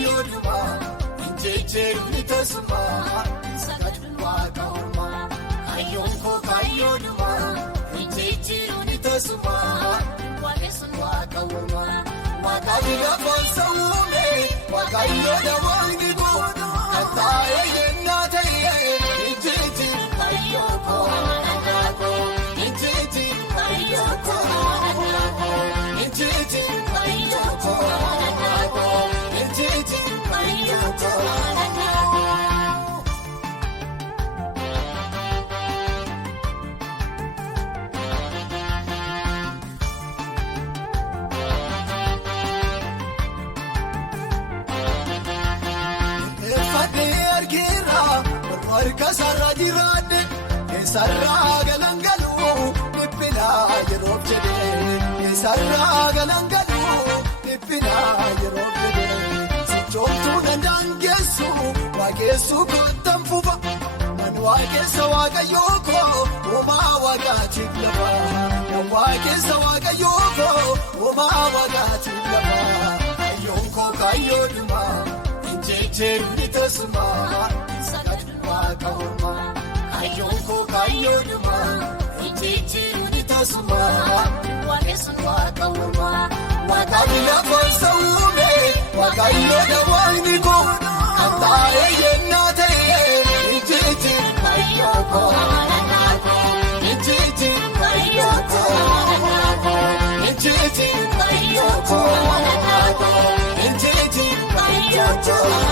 kayyoduma injecheeruni tasuma sagadun waaqa ormaa kayyoon koo kayyoduma injecheeruni tasuma waaqessun waaqa ormaa waaqni lafaan sawume waaqayyoodha waaqni goodu kattaa'ee yennaa ta'e injecheeru kayyoo koo anaako injecheeru kayyoo koo anaako injecheeru kayyoo koo anaako injecheeru kayyoo koo anaako. Marka sarara jiraate sarara galangalu dhiphina yeroo jedhee sarara galangalu dhiphina yeroo jedhee sichoomtuu dandeessu waaqessu kottan fufa man waaqessa waaqayyoo koo uumaa waaqaatiif lafa man waaqessa waaqayyoo koo uumaa waaqaatiif lafa kayyoon koo kayyoodhuma injecheeruni tasuma. Waaqa ormaa kayyoon koo kayyoodhuma injecheeruni tasuma waaqessun waaqa ormaa waaqni lafaan sawume waaqayyoodha waaqni goodu kattaa'ee yennaa ta'e injecheeru kayyoo koo anaako injecheeru kayyoo koo anaako injecheeru kayyoo koo anaako injecheeru kayyoo koo.